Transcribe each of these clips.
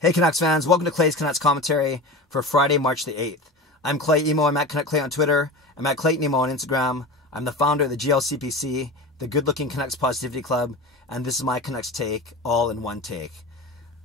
Hey Canucks fans, welcome to Clay's Canucks commentary for Friday, March the 8th. I'm Clay Emo, I'm at Canuck Clay on Twitter, I'm at Clayton Emo on Instagram, I'm the founder of the GLCPC, the Good Looking Canucks Positivity Club, and this is my Canucks take, all in one take.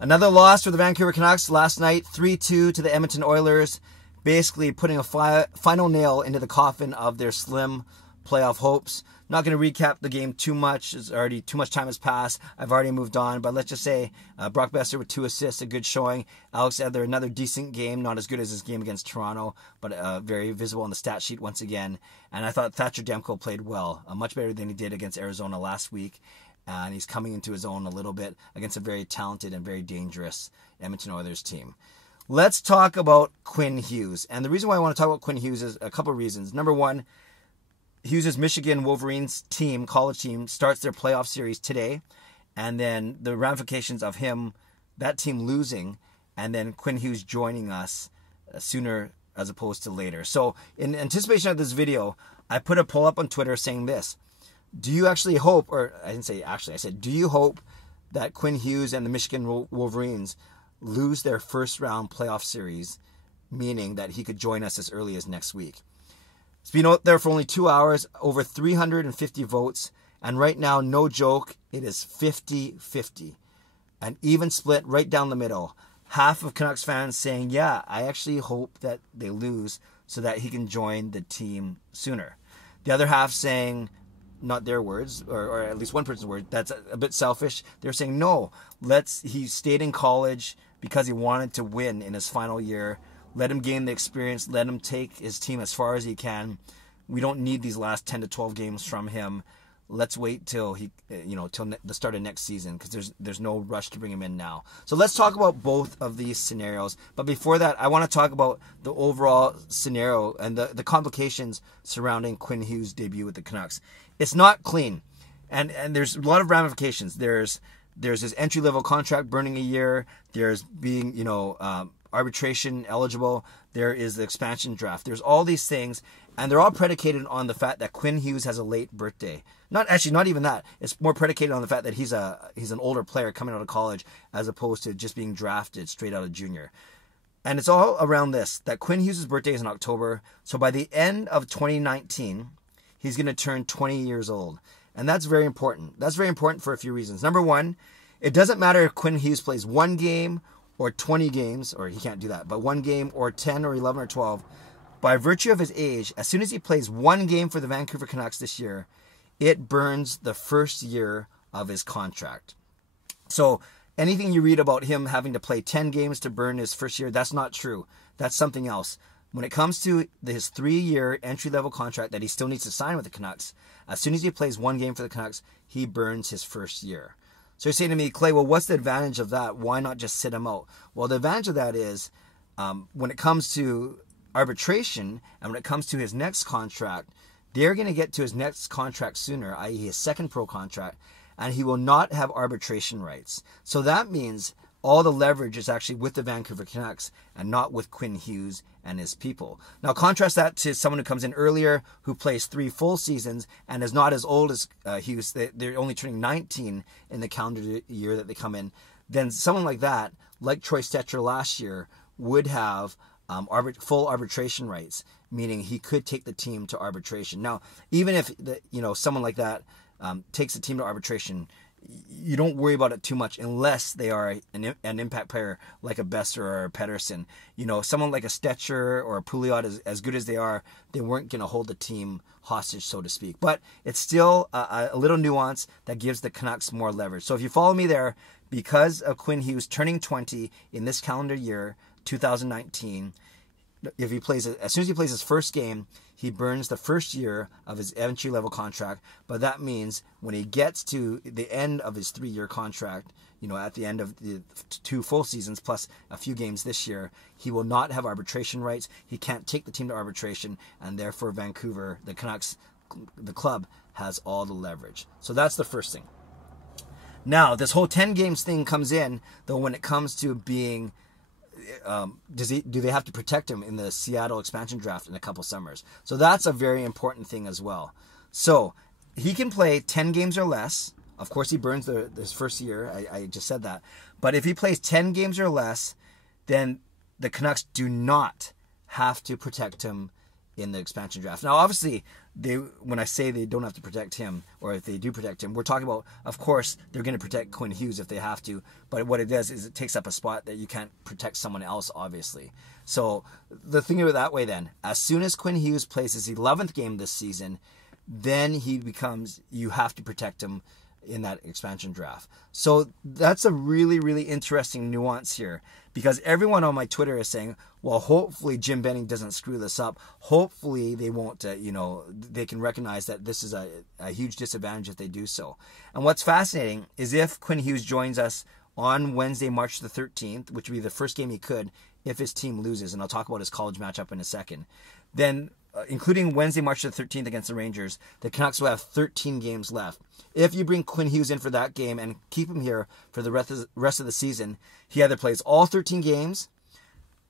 Another loss for the Vancouver Canucks last night, 3-2 to the Edmonton Oilers, basically putting a final nail into the coffin of their slim playoff hopes. Not going to recap the game too much. It's already too much time has passed. I've already moved on. But let's just say Brock Besser with 2 assists, a good showing. Alex Edler, another decent game. Not as good as his game against Toronto, but very visible on the stat sheet once again. And I thought Thatcher Demko played well, much better than he did against Arizona last week. And he's coming into his own a little bit against a very talented and very dangerous Edmonton Oilers team. Let's talk about Quinn Hughes. And the reason why I want to talk about Quinn Hughes is a couple of reasons. Number one, Hughes' Michigan Wolverines team, college team, starts their playoff series today. And then the ramifications of that team losing, and then Quinn Hughes joining us sooner as opposed to later. So in anticipation of this video, I put a poll up on Twitter saying this. Do you actually hope, or I didn't say actually, I said, do you hope that Quinn Hughes and the Michigan Wolverines lose their first round playoff series, meaning that he could join us as early as next week? It's been out there for only 2 hours, over 350 votes, and right now, no joke, it is 50-50. An even split right down the middle. Half of Canucks fans saying, yeah, I actually hope that they lose so that he can join the team sooner. The other half saying, not their words, or at least one person's word, that's a bit selfish. They're saying, no, he stayed in college because he wanted to win in his final year. Let him gain the experience. Let him take his team as far as he can. We don't need these last 10 to 12 games from him. Let's wait till the start of next season, because there's no rush to bring him in now. So let's talk about both of these scenarios. But before that, I want to talk about the overall scenario and the complications surrounding Quinn Hughes' debut with the Canucks. It's not clean, and there's a lot of ramifications. There's his entry-level contract burning a year. There's being arbitration eligible. There is the expansion draft. There's all these things, and they're all predicated on the fact that Quinn Hughes has a late birthday. Not even that. It's more predicated on the fact that he's an older player coming out of college as opposed to just being drafted straight out of junior. And it's all around this, that Quinn Hughes' birthday is in October. So by the end of 2019, he's going to turn 20 years old. And that's very important. That's very important for a few reasons. Number one, it doesn't matter if Quinn Hughes plays 1 game or 20 games, or he can't do that, but 1 game or 10 or 11 or 12. By virtue of his age, as soon as he plays 1 game for the Vancouver Canucks this year, it burns the first year of his contract. So anything you read about him having to play 10 games to burn his first year, that's not true. That's something else. When it comes to his 3-year entry-level contract that he still needs to sign with the Canucks, as soon as he plays 1 game for the Canucks, he burns his first year. So you're saying to me, Clay, well, what's the advantage of that? Why not just sit him out? Well, the advantage of that is when it comes to arbitration and when it comes to his next contract, they're going to get to his next contract sooner, i.e. his second pro contract, and he will not have arbitration rights. So that means all the leverage is actually with the Vancouver Canucks and not with Quinn Hughes and his people. Now, contrast that to someone who comes in earlier, who plays 3 full seasons and is not as old as Hughes. They're only turning 19 in the calendar year that they come in. Then someone like that, like Troy Stecher last year, would have full arbitration rights, meaning he could take the team to arbitration. Now, even if someone like that takes the team to arbitration, you don't worry about it too much unless they are an impact player like a Besser or a Pettersson. Someone like a Stecher or a Pouliot, as good as they are, they weren't going to hold the team hostage, so to speak. But it's still a little nuance that gives the Canucks more leverage. So if you follow me there, because of Quinn Hughes turning 20 in this calendar year, 2019, as soon as he plays his first game, he burns the first year of his entry-level contract. But that means when he gets to the end of his 3-year contract, at the end of the 2 full seasons plus a few games this year, he will not have arbitration rights. He can't take the team to arbitration, and therefore Vancouver, the Canucks, the club, has all the leverage. So that's the first thing. Now, this whole 10 games thing comes in, though, when it comes to being do they have to protect him in the Seattle expansion draft in a couple summers? So that's a very important thing as well. So he can play 10 games or less Of course, he burns his first year. I just said that. But if he plays 10 games or less, then the Canucks do not have to protect him in the expansion draft. Now, obviously, when I say they don't have to protect him, or if they do protect him, we're talking about, of course, they're going to protect Quinn Hughes if they have to. But what it does is it takes up a spot that you can't protect someone else, obviously. So the thing of it that way then, as soon as Quinn Hughes plays his 11th game this season, then you have to protect him in that expansion draft. So that's a really, really interesting nuance here, because everyone on my Twitter is saying, well, hopefully Jim Benning doesn't screw this up. Hopefully they won't, they can recognize that this is a huge disadvantage if they do so. And what's fascinating is if Quinn Hughes joins us on Wednesday, March the 13th, which would be the first game he could if his team loses, and I'll talk about his college matchup in a second, then including Wednesday, March the 13th against the Rangers, the Canucks will have 13 games left. If you bring Quinn Hughes in for that game and keep him here for the rest of the season, he either plays all 13 games.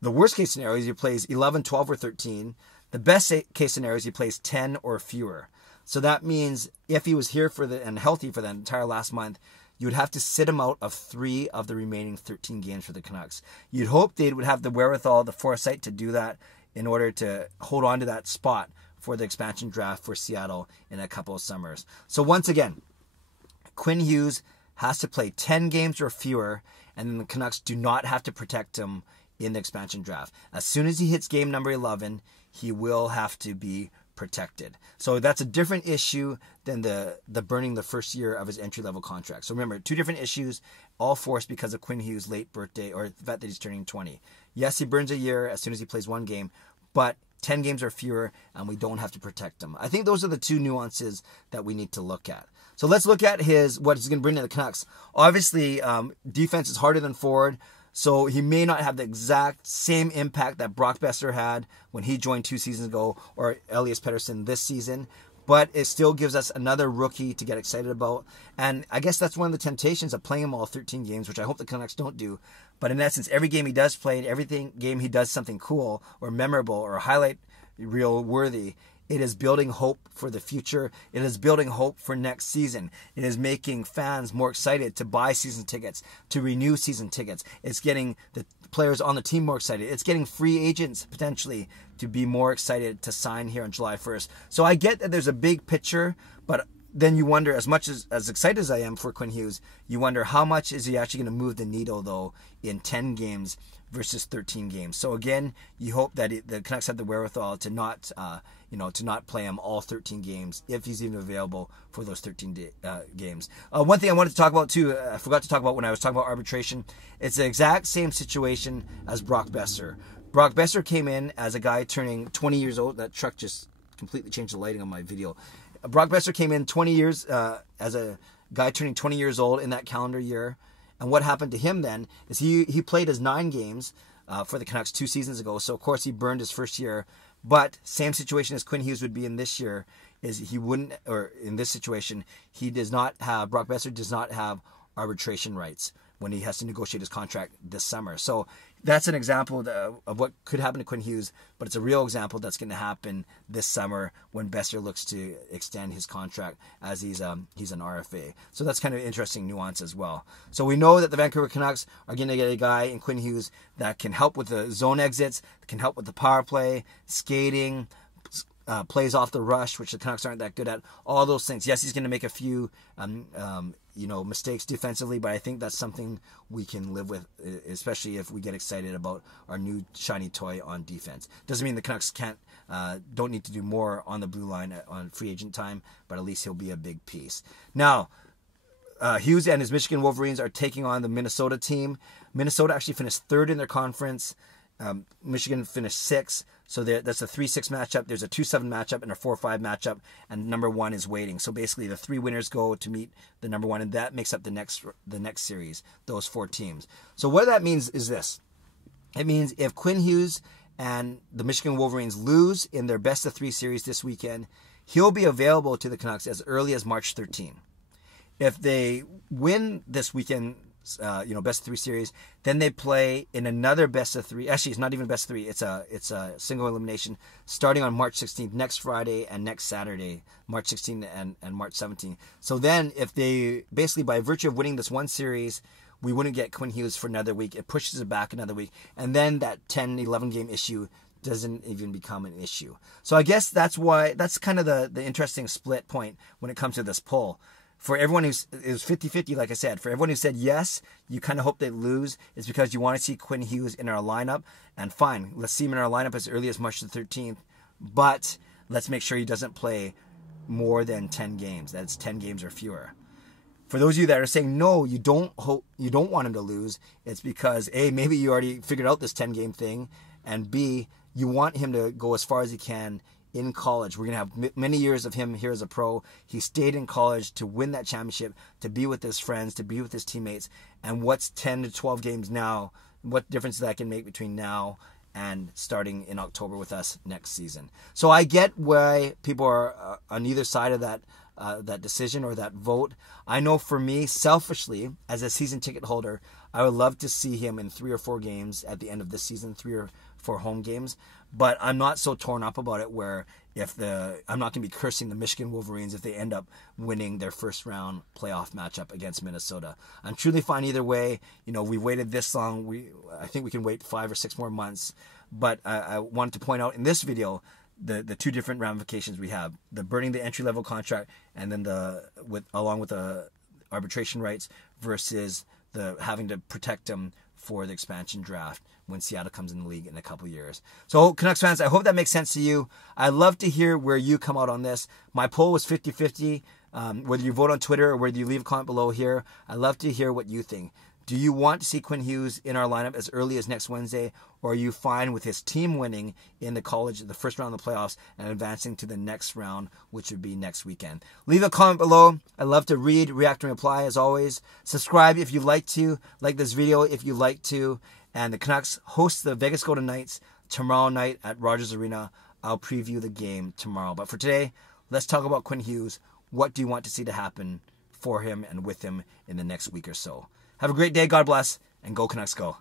The worst case scenario is he plays 11, 12, or 13. The best case scenario is he plays 10 or fewer. So that means if he was here and healthy for the entire last month, you would have to sit him out of 3 of the remaining 13 games for the Canucks. You'd hope they would have the wherewithal, the foresight to do that in order to hold on to that spot for the expansion draft for Seattle in a couple of summers. So once again, Quinn Hughes has to play 10 games or fewer, and then the Canucks do not have to protect him in the expansion draft. As soon as he hits game number 11, he will have to be protected. So that's a different issue than the burning the first year of his entry-level contract. So remember, 2 different issues, all forced because of Quinn Hughes' late birthday, or the fact that he's turning 20. Yes, he burns a year as soon as he plays 1 game, but 10 games or fewer, and we don't have to protect him. I think those are the 2 nuances that we need to look at. So let's look at what he's going to bring to the Canucks. Obviously, defense is harder than forward, so he may not have the exact same impact that Brock Besser had when he joined 2 seasons ago, or Elias Pettersson this season, but it still gives us another rookie to get excited about. And I guess that's one of the temptations of playing him all 13 games, which I hope the Canucks don't do. But in essence, every game he does play, and every game he does something cool or memorable or highlight reel worthy, it is building hope for the future. It is building hope for next season. It is making fans more excited to buy season tickets, to renew season tickets. It's getting the players on the team more excited. It's getting free agents potentially to be more excited to sign here on July 1st. So I get that there's a big picture, but then you wonder, as much as excited as I am for Quinn Hughes, you wonder how much is he actually going to move the needle, though, in 10 games versus 13 games. So again, you hope that the Canucks have the wherewithal to not play him all 13 games if he's even available for those 13 games. One thing I wanted to talk about too, I forgot to talk about when I was talking about arbitration. It's the exact same situation as Brock Besser. Brock Besser came in as a guy turning 20 years old. That truck just completely changed the lighting on my video. Brock Besser came in 20 years as a guy turning 20 years old in that calendar year. And what happened to him then is he played his 9 games for the Canucks 2 seasons ago. So, of course, he burned his first year. But same situation as Quinn Hughes would be in this year is he wouldn't, or in this situation, Brock Besser does not have arbitration rights when he has to negotiate his contract this summer. So that's an example of what could happen to Quinn Hughes, but it's a real example that's going to happen this summer when Besser looks to extend his contract as he's an RFA. So that's kind of an interesting nuance as well. So we know that the Vancouver Canucks are going to get a guy in Quinn Hughes that can help with the zone exits, can help with the power play, skating, plays off the rush, which the Canucks aren't that good at. All those things. Yes, he's going to make a few mistakes defensively, but I think that's something we can live with, especially if we get excited about our new shiny toy on defense. Doesn't mean the Canucks don't need to do more on the blue line on free agent time, but at least he'll be a big piece. Now, Hughes and his Michigan Wolverines are taking on the Minnesota team. Minnesota actually finished 3rd in their conference. Michigan finished 6th. So that's a 3-6 matchup. There's a 2-7 matchup and a 4-5 matchup, and number 1 is waiting. So basically, the 3 winners go to meet the number 1, and that makes up the next series. Those 4 teams. So what that means is this: it means if Quinn Hughes and the Michigan Wolverines lose in their best of 3 series this weekend, he'll be available to the Canucks as early as March 13. If they win this weekend best of 3 series. Then they play in another best of 3. Actually, it's not even best of 3. It's a single elimination starting on March 16th, next Friday and next Saturday, March 16th and March 17th. So then if they, basically by virtue of winning this one series, we wouldn't get Quinn Hughes for another week. It pushes it back another week. And then that 10-11 game issue doesn't even become an issue. So I guess that's kind of the interesting split point when it comes to this poll. For everyone it was 50-50, like I said. For everyone who said yes, you kind of hope they lose. It's because you want to see Quinn Hughes in our lineup. And fine, let's see him in our lineup as early as March the 13th. But let's make sure he doesn't play more than 10 games. That's 10 games or fewer. For those of you that are saying no, you don't want him to lose, it's because A, maybe you already figured out this 10-game thing, and B, you want him to go as far as he can in college. We're going to have many years of him here as a pro. He stayed in college to win that championship, to be with his friends, to be with his teammates. And what's 10 to 12 games now? What difference that can make between now and starting in October with us next season? So I get why people are on either side of that decision or that vote. I know for me, selfishly, as a season ticket holder, I would love to see him in 3 or 4 games at the end of this season, 3 or 4 home games. But I'm not so torn up about it where I'm not going to be cursing the Michigan Wolverines if they end up winning their first round playoff matchup against Minnesota. I'm truly fine either way. We waited this long. I think we can wait 5 or 6 more months. But I wanted to point out in this video the 2 different ramifications we have: the burning the entry level contract, and then along with the arbitration rights, versus the having to protect them for the expansion draft when Seattle comes in the league in a couple years. So Canucks fans, I hope that makes sense to you. I'd love to hear where you come out on this. My poll was 50-50. Whether you vote on Twitter or whether you leave a comment below here, I'd love to hear what you think. Do you want to see Quinn Hughes in our lineup as early as next Wednesday, or are you fine with his team winning in the first round of the playoffs and advancing to the next round, which would be next weekend? Leave a comment below. I love to read, react, and reply as always. Subscribe if you'd like to. Like this video if you'd like to. And the Canucks host the Vegas Golden Knights tomorrow night at Rogers Arena. I'll preview the game tomorrow. But for today, let's talk about Quinn Hughes. What do you want to see to happen for him and with him in the next week or so? Have a great day. God bless. And go Canucks go.